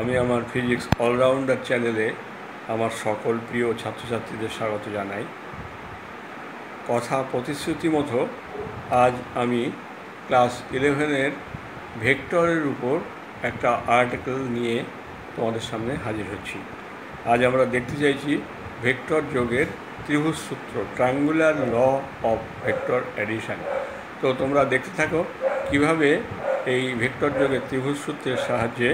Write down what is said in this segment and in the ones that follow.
আমি আমার physics allrounder চ্যানেলে আমার সকল প্রিয় ছাত্রছাত্রীদের স্বাগত জানাই। কথা প্রতিশ্রুতি মতো আজ আমি ক্লাস 11-এর ভেক্টরের উপর একটা আর্টিকেল নিয়ে তোমাদের সামনে হাজির হচ্ছি। আজ আমরা দেখতে চাইছি ভেক্টর যোগের ত্রিভুজ সূত্র, triangular law of vector addition. তো তোমরা দেখতে থাকো কিভাবে এই ভেক্টর যোগের ত্রিভুজ সূত্রের সাহায্যে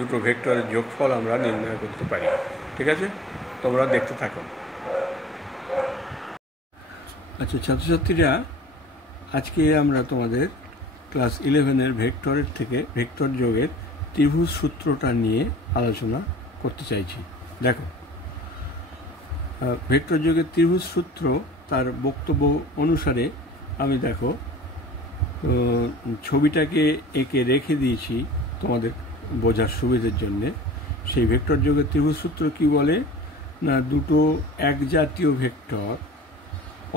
দুটো ভেক্টরের যোগফল আমরা নির্ণয় করতে পারি। ঠিক আছে, তোমরা দেখতে থাকো। আচ্ছা ছাত্রছাত্রীরা, আজকে আমরা তোমাদের ক্লাস 11-এর ভেক্টরের থেকে ভেক্টর যোগের ত্রিভুজ সূত্রটা নিয়ে আলোচনা করতে চাইছি। দেখো, ভেক্টর যোগের ত্রিভুজ সূত্র তার বক্তব্য অনুসারে আমি দেখো ছবিটাকে এঁকে রেখে দিয়েছি তোমাদের বোঝার সুবিধার জন্যে। সেই ভেক্টর যোগের ত্রিভুজ সূত্র কি বলে না, দুটো এক জাতীয় ভেক্টর,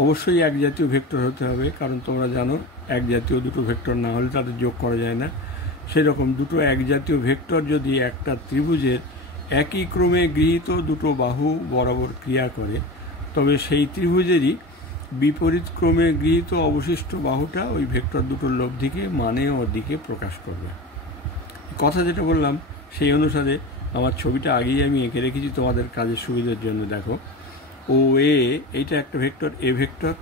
অবশ্যই এক জাতীয় ভেক্টর হতে হবে, কারণ তোমরা জানো এক জাতীয় দুটো ভেক্টর না হলে তাদের যোগ করা যায় না। সেরকম দুটো এক জাতীয় ভেক্টর যদি একটা ত্রিভুজের একই ক্রমে গৃহীত দুটো বাহু বরাবর ক্রিয়া করে, তবে সেই ত্রিভুজেরই বিপরীত ক্রমে গৃহীত অবশিষ্ট বাহুটা ওই ভেক্টর দুটোর লব্ধিকে মানে ও দিকে প্রকাশ করবে। কথা যেটা বললাম সেই অনুসারে আমার ছবিটা আগেই আমি এঁকে রেখেছি তোমাদের কাজের সুবিধার জন্য। দেখো, ও এ এইটা একটা ভেক্টর এ ভেক্টর,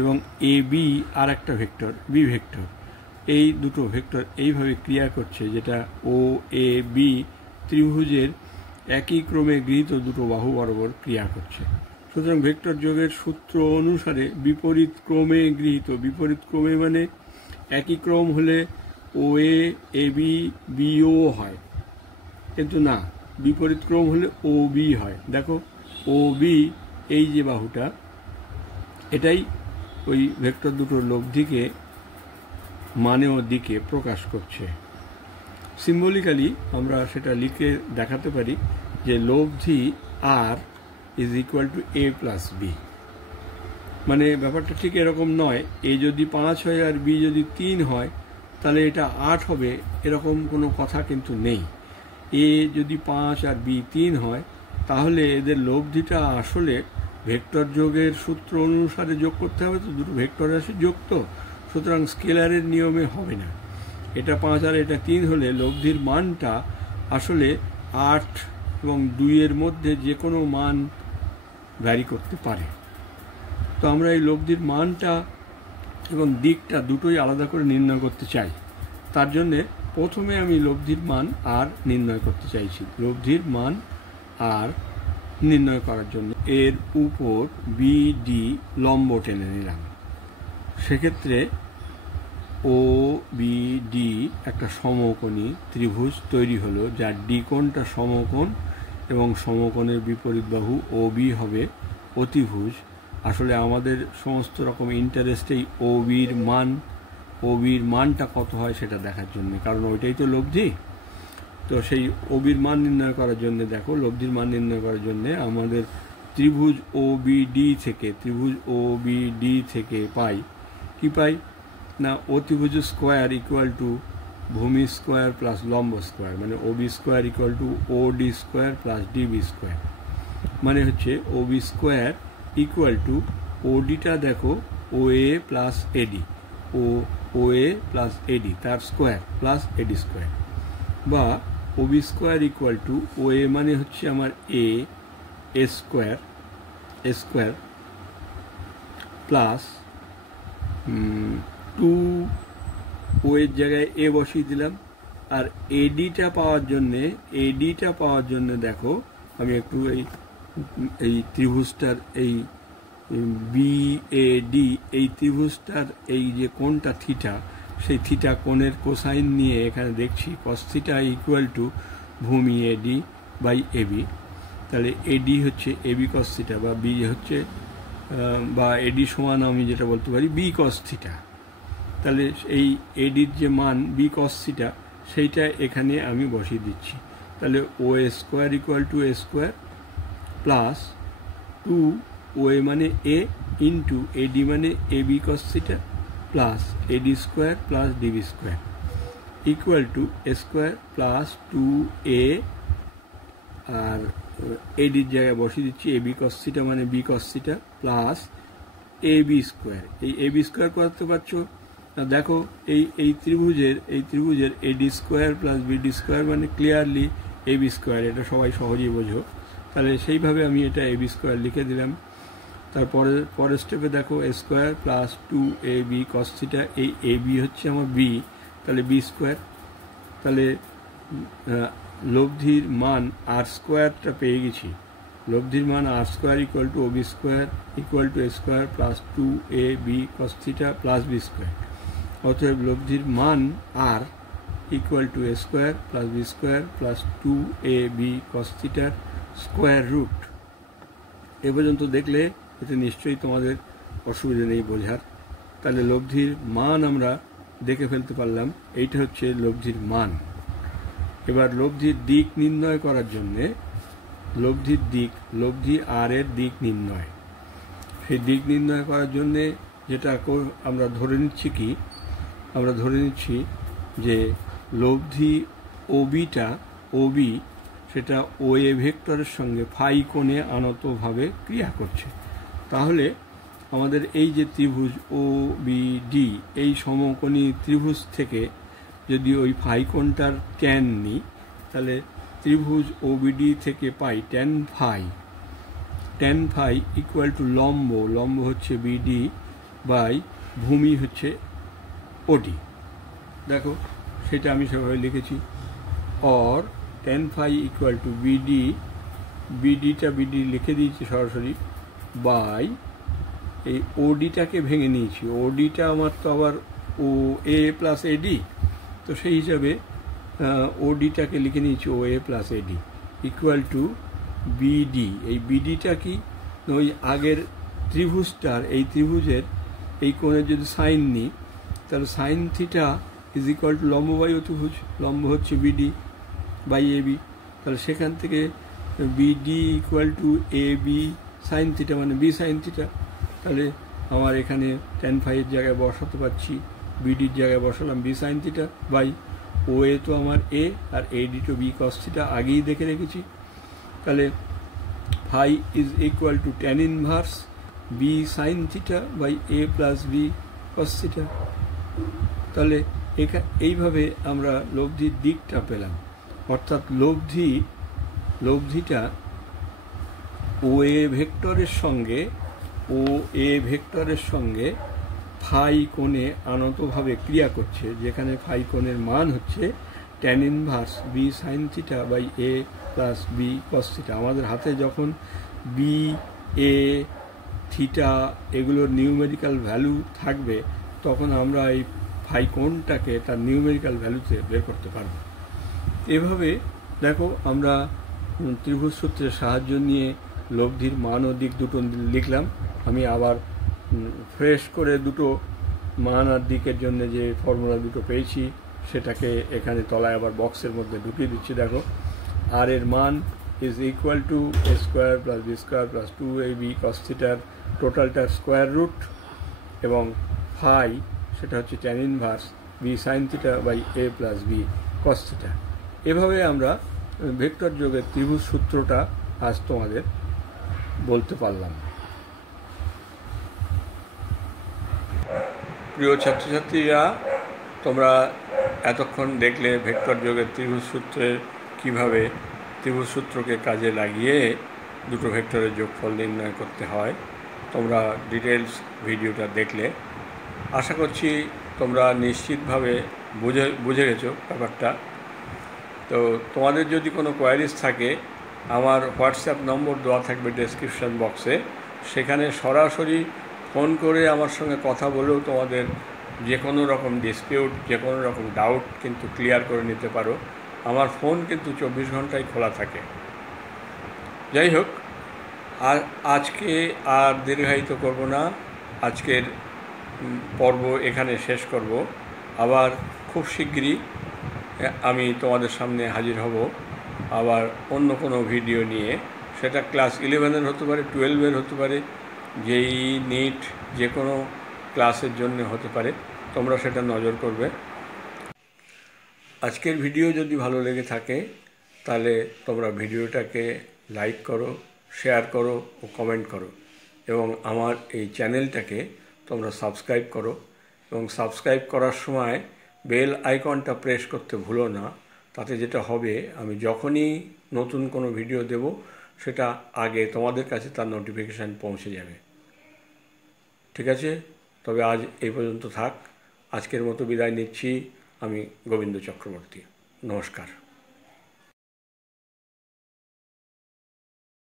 এবং এ বি আর একটা ভেক্টর বি ভেক্টর। এই দুটো ভেক্টর এইভাবে ক্রিয়া করছে, যেটা ও এ বি ত্রিভুজের একই ক্রমে গৃহীত দুটো বাহু বরাবর ক্রিয়া করছে। সুতরাং ভেক্টর যোগের সূত্র অনুসারে বিপরীত ক্রমে গৃহীত, বিপরীত ক্রমে মানে একই ক্রম হলে ও এ বি বিও হয়, কিন্তু না, বিপরীত ক্রম হলে ও বি হয়। দেখো, ও বি এই যে বাহুটা, এটাই ওই ভেক্টর দুটোর লব্ধিকে মানে ও দিকে প্রকাশ করছে। সিম্বলিক্যালি আমরা সেটা লিখে দেখাতে পারি যে লব্ধি R is equal to A plus B. মানে ব্যাপারটা ঠিক এরকম নয়, এ যদি 5 হয় আর বি যদি 3 হয় তাহলে এটা 8 হবে, এরকম কোনো কথা কিন্তু নেই। এ যদি 5 আর বি 3 হয় তাহলে এদের লব্ধিটা আসলে ভেক্টর যোগের সূত্র অনুসারে যোগ করতে হবে, তো দুটো ভেক্টর রাশি যোগ, তো সুতরাং স্কেলারের নিয়মে হবে না। এটা 5 আর এটা 3 হলে লব্ধির মানটা আসলে 8 এবং 2-এর মধ্যে যে কোনো মান ভ্যারি করতে পারে। তো আমরা এই লব্ধির মানটা এবং দিকটা দুটোই আলাদা করে নির্ণয় করতে চাই। তার জন্যে প্রথমে আমি লব্ধির মান আর নির্ণয় করতে চাইছি। লব্ধির মান আর নির্ণয় করার জন্য এর উপর বিডি লম্ব টেনে নিলাম। সেক্ষেত্রে ও বিডি একটা সমকোণী ত্রিভুজ তৈরি হলো, যার ডি কোণটা সমকোণ এবং সমকোণের বিপরীত বাহু ও বি হবে অতিভুজ। আসলে আমাদের সমস্ত রকম ইন্টারেস্টেই ও বির মানটা কত হয় সেটা দেখার জন্য, কারণ ওইটাই তো লব্ধি। তো সেই ও বির মান নির্ণয় করার জন্য দেখো, লব্ধির মান নির্ণয় করার জন্য আমাদের ত্রিভুজ ও বিডি থেকে পাই কি পাই না, অতিভুজ স্কোয়ার ইকুয়াল টু ভূমি স্কোয়ার প্লাস লম্ব স্কোয়ার, মানে O B square equal to O D square plus DB square. মানে হচ্ছে O B square equal to O ডিটা দেখো O A plus eddy, O A plus এডি তার স্কোয়ার প্লাস এডি স্কোয়ার, বা ও B square equal to O A মানে হচ্ছে আমার এ square plus 2 ও এর জায়গায় এ বসিয়ে দিলাম। আর এডিটা পাওয়ার জন্যে দেখো আমি একটু এই ত্রিভুজটার এই বিএডি এই ত্রিভুজটার এই যে কোণটা থিটা, সেই থিটা কোণের কোসাইন নিয়ে এখানে দেখছি কস থিটা ইকুয়াল টু ভূমি এডি বাই এবি। তাহলে এডি হচ্ছে এবি কস থিটা, বা বি হচ্ছে বা এডি সমান আমি যেটা বলতে পারি বি কস থিটা। তাহলে এই এডির যে মান বি কস থিটা সেইটা এখানে আমি বসিয়ে দিচ্ছি। তাহলে O A square equal to A square plus 2 O A মানে এ ইন্টু এডি মানে A B cos theta plus AD square plus DB square. Equal to A square plus 2a, আর এডির জায়গায় বসিয়ে দিচ্ছি এ বি কস থিটা মানে B cos theta plus A B square. এই A B square করতে পারছো না, দেখো এই ত্রিভুজের এডি স্কোয়ার প্লাস বিডি স্কোয়ার মানে ক্লিয়ারলি এ বি স্কোয়ার, এটা সবাই সহজেই বোঝো। তাহলে সেইভাবে আমি এটা এ বি স্কোয়ার লিখে দিলাম। তারপরে পরের স্টেপে দেখো A square plus 2ab cos theta, এই এ বি হচ্ছে আমার বি, তাহলে বি স্কোয়ার। তাহলে লব্ধির মান আর স্কোয়ারটা পেয়ে গেছি। লব্ধির মান R square equal to O B square equal to A square plus 2ab cos theta plus B square. অতএব লব্ধির মান R equal to A square plus B square plus 2ab cos থিটার স্কোয়ার রুট। এ পর্যন্ত দেখলে এতে নিশ্চয়ই তোমাদের অসুবিধা নেই বোঝার। তাহলে লব্ধির মান আমরা দেখে ফেলতে পারলাম, এইটা হচ্ছে লব্ধির মান। এবার লব্ধির দিক নির্ণয় করার জন্যে লব্ধি আর এর দিক নির্ণয়, সেই দিক নির্ণয় করার জন্যে যেটা আমরা ধরে নিচ্ছি যে লব্ধি ওবি সেটা ও এ ভেক্টরের সঙ্গে ফাই কোণে আনতভাবে ক্রিয়া করছে। তাহলে আমাদের এই যে ত্রিভুজ ও বি ডি, এই সমকোণী ত্রিভুজ থেকে যদি ওই ফাই কোণটার ট্যান নিই, তাহলে ত্রিভুজ ও বিডি থেকে পাই ট্যান ফাই ইকুয়াল টু লম্ব হচ্ছে বিডি বাই ভূমি হচ্ছে ওডি। দেখো সেটা আমি সেভাবে লিখেছি। Or tan phi equal to বিডিটা লিখে দিয়েছি সরাসরি বাই এই ওডিটাকে ভেঙে নিয়েছি। ওডিটা আমার তো আবার ও এ প্লাস এডি, তো সেই হিসাবে ওডিটাকে লিখে নিয়েছি O A plus AD equal to BD. এই বিডিটা কি, ওই আগের ত্রিভুজটার এই ত্রিভুজের এই কোণের যদি সাইন নিই, তাহলে sine theta is equal two লম্ব বাই অতিভুজ, লম্ব হচ্ছে বিডি বাই এ বি। তাহলে সেখান থেকে BD equal to A B sine theta মানে বি সাইন থিটা। তাহলে আমার এখানে ট্যান ফাইয়ের জায়গায় বসাতে পারছি, বিডির জায়গায় বসালাম B sine theta by O A তো আমার এ, আর AD to B cos theta আগেই দেখে রেখেছি। তাহলে phi is equal to tan inverse B sine theta by A plus B cos theta. তাহলে এইভাবে আমরা লব্ধির দিকটা পেলাম, অর্থাৎ লব্ধিটা ও এ ভেক্টরের সঙ্গে ফাই কোণে আনতভাবে ক্রিয়া করছে, যেখানে ফাই কোণের মান হচ্ছে tan inverse B sine theta by A plus B cos theta. আমাদের হাতে যখন বি এ থিটা এগুলোর নিউমেরিক্যাল ভ্যালু থাকবে, তখন আমরা এই ফাই কোণটাকে তার নিউমেরিক্যাল ভ্যালুতে বের করতে পারব। এভাবে দেখো আমরা ত্রিভুজ সূত্রের সাহায্য নিয়ে লব্ধির মান ও দিক দুটো লিখলাম। আমি আবার ফ্রেশ করে দুটো মান আর দিকের জন্য যে ফর্মুলা দুটো পেয়েছি সেটাকে এখানে তলায় আবার বক্সের মধ্যে ঢুকিয়ে দিচ্ছি। দেখো আর এর মান is equal to A square plus B square plus 2ab cos থিটার টোটালটার স্কোয়ার রুট, এবং ফাই সেটা হচ্ছে tan inverse B sine theta by A plus B cos theta. এভাবে আমরা ভেক্টর যোগের ত্রিভুজ সূত্রটা আজ তোমাদের বলতে পারলাম। প্রিয় ছাত্রছাত্রীরা, তোমরা এতক্ষণ দেখলে ভেক্টর যোগের ত্রিভুজ সূত্রের কীভাবে ত্রিভুজ সূত্রকে কাজে লাগিয়ে দুটো ভেক্টরের যোগফল নির্ণয় করতে হয়। তোমরা ডিটেলস ভিডিওটা দেখলে আশা করছি তোমরা নিশ্চিতভাবে বুঝে গেছো ব্যাপারটা। তো তোমাদের যদি কোনো কোয়ারিজ থাকে, আমার হোয়াটসঅ্যাপ নম্বর দেওয়া থাকবে ডেসক্রিপশন বক্সে, সেখানে সরাসরি ফোন করে আমার সঙ্গে কথা বলেও তোমাদের যে কোনো রকম ডিসপিউট, যে কোনো রকম ডাউট কিন্তু ক্লিয়ার করে নিতে পারো। আমার ফোন কিন্তু 24 ঘন্টাই খোলা থাকে। যাই হোক, আজকে আর দীর্ঘায়িত করব না, আজকের পর্ব এখানে শেষ করব। আবার খুব শিগগিরই আমি তোমাদের সামনে হাজির হব আবার অন্য কোনো ভিডিও নিয়ে। সেটা ক্লাস 11-এর হতে পারে, 12-এর হতে পারে, যেই নিট যে কোনো ক্লাসের জন্য হতে পারে। তোমরা সেটা নজর করবে। আজকের ভিডিও যদি ভালো লেগে থাকে তাহলে তোমরা ভিডিওটাকে লাইক করো, শেয়ার করো ও কমেন্ট করো এবং আমার এই চ্যানেলটাকে তোমরা সাবস্ক্রাইব করো এবং সাবস্ক্রাইব করার সময় বেল আইকনটা প্রেস করতে ভুলো না। তাতে যেটা হবে, আমি যখনই নতুন কোনো ভিডিও দেব সেটা আগে তোমাদের কাছে তার নোটিফিকেশান পৌঁছে যাবে। ঠিক আছে, তবে আজ এই পর্যন্ত থাক। আজকের মতো বিদায় নিচ্ছি। আমি গোবিন্দ চক্রবর্তী। নমস্কার।